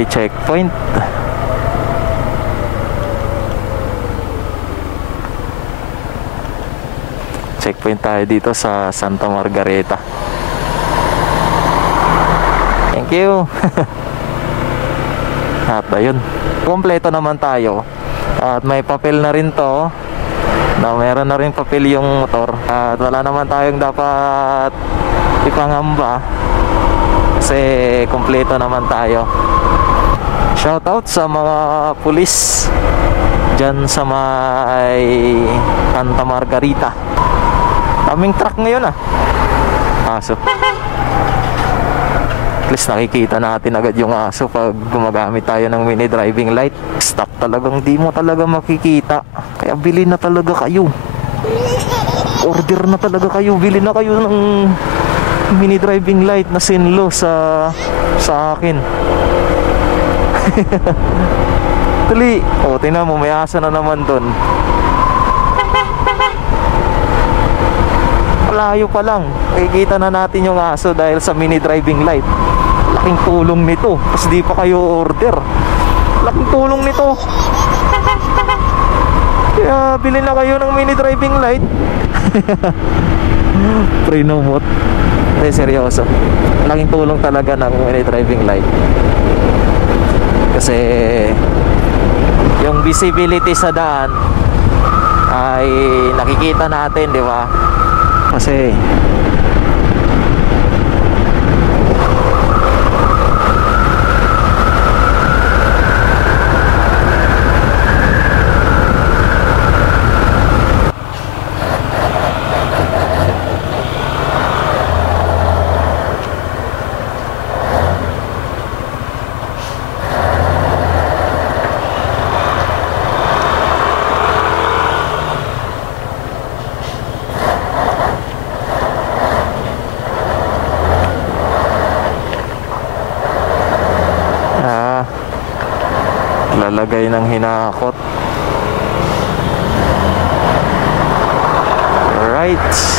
Barangay checkpoint. Checkpoint tayo dito sa Santa Margarita. Thank you. At ayun, kompleto naman tayo. At may papel na rin to, na meron na rin papel yung motor. At wala naman tayong dapat ipangamba kasi kompleto naman tayo. Shoutout sa mga pulis dyan sa may Santa Margarita. Kaming truck ngayon aso. At least nakikita natin agad yung aso pag gumagamit tayo ng mini driving light. Stock talagang di mo talaga makikita. Kaya bili na talaga kayo. Order na talaga kayo. Bili na kayo ng mini driving light na Sinlo sa akin. Tuloy. O, tingnan mo, may aso na naman dun. Malayo pa lang, makikita na natin yung aso dahil sa mini driving light. Laking tulong nito. Tapos di pa kayo order. Laking tulong nito. Kaya bili na kayo ng mini driving light. Pre-nomote. Hindi, seryoso. Laking tulong talaga ng mini driving light. Kasi yung visibility sa daan ay nakikita natin, di ba? Kasi lalagay ng hinakot. Alright.